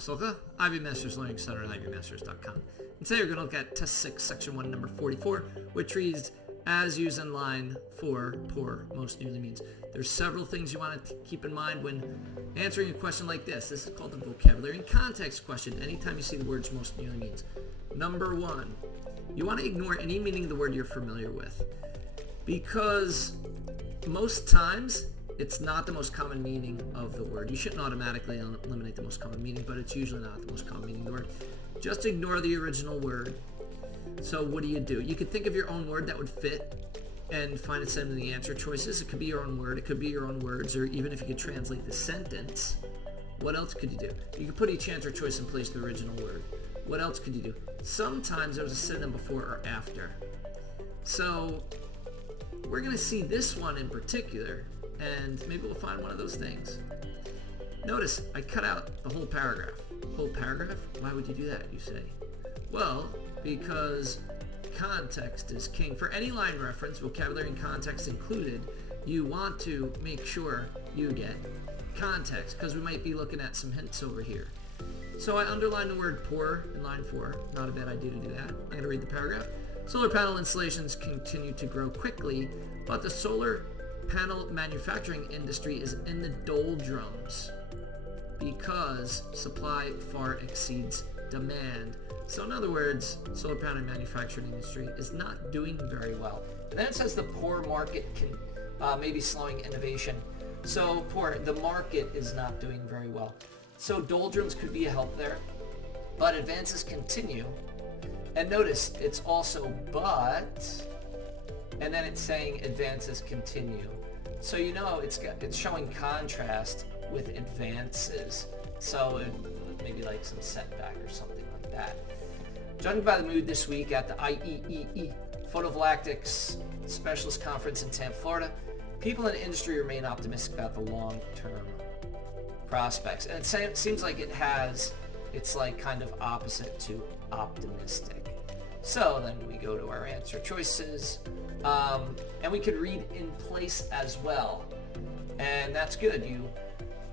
Soka, Ivy Masters Learning Center at ivymasters.com. And today we're going to look at Test 6, Section 1, number 44, which reads, as used in line 4, poor most nearly means. There's several things you want to keep in mind when answering a question like this. This is called the vocabulary and context question, anytime you see the words most nearly means. Number 1, you want to ignore any meaning of the word you're familiar with, because most times it's not the most common meaning of the word. You shouldn't automatically eliminate the most common meaning, but it's usually not the most common meaning of the word. Just ignore the original word. So what do? You could think of your own word that would fit and find it in the answer choices. It could be your own word, it could be your own words, or even if you could translate the sentence, what else could you do? You could put each answer choice in place of the original word. What else could you do? Sometimes there was a synonym before or after. So we're going to see this one in particular, and maybe we'll find one of those things. Notice I cut out the whole paragraph. Whole paragraph? Why would you do that, you say? Well, because context is king. For any line reference, vocabulary and context included, you want to make sure you get context, because we might be looking at some hints over here. So I underlined the word poor in line 4. Not a bad idea to do that. I'm going to read the paragraph. Solar panel installations continue to grow quickly, but the solar panel manufacturing industry is in the doldrums because supply far exceeds demand. So in other words, solar panel manufacturing industry is not doing very well. And then it says the poor market can maybe slowing innovation. So poor, the market is not doing very well. So doldrums could be a help there, but advances continue. And notice it's also but, and then it's saying advances continue. So you know it's showing contrast with advances. So maybe like some setback or something like that. Judging by the mood this week at the IEEE Photovoltaics Specialist Conference in Tampa, Florida, people in the industry remain optimistic about the long-term prospects. And it seems like it's like kind of opposite to optimistic. So then we go to our answer choices, and we could read in place as well. And that's good. You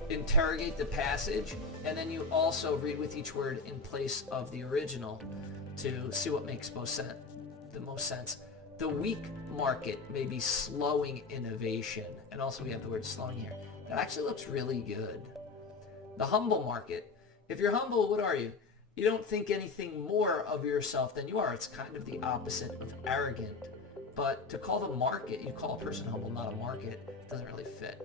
interrogate the passage, and then you also read with each word in place of the original to see what makes the most sense. The weak market may be slowing innovation, and also we have the word slowing here. That actually looks really good. The humble market. If you're humble, what are you? You don't think anything more of yourself than you are. It's kind of the opposite of arrogant. But to call the market, you call a person humble, not a market, it doesn't really fit.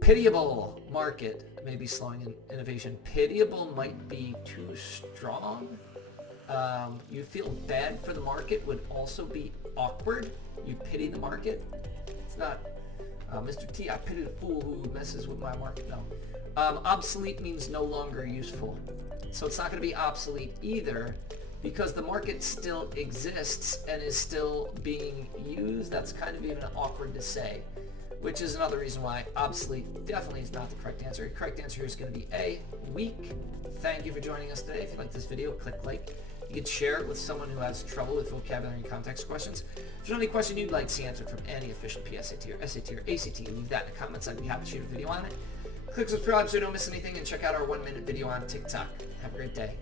Pitiable market may be slowing in innovation. Pitiable might be too strong. You feel bad for the market would also be awkward. You pity the market. It's not, Mr. T, I pity the fool who messes with my market. No. Obsolete means no longer useful. So it's not going to be obsolete either, because the market still exists and is still being used. That's kind of even awkward to say, which is another reason why obsolete definitely is not the correct answer. The correct answer is going to be A, weak. Thank you for joining us today. If you like this video, click like. You can share it with someone who has trouble with vocabulary and context questions. If there's any question you'd like to see answered from any official PSAT or SAT or ACT, leave that in the comments. I'd be happy to shoot a video on it. Click subscribe so you don't miss anything, and check out our 1-minute video on TikTok. Have a great day.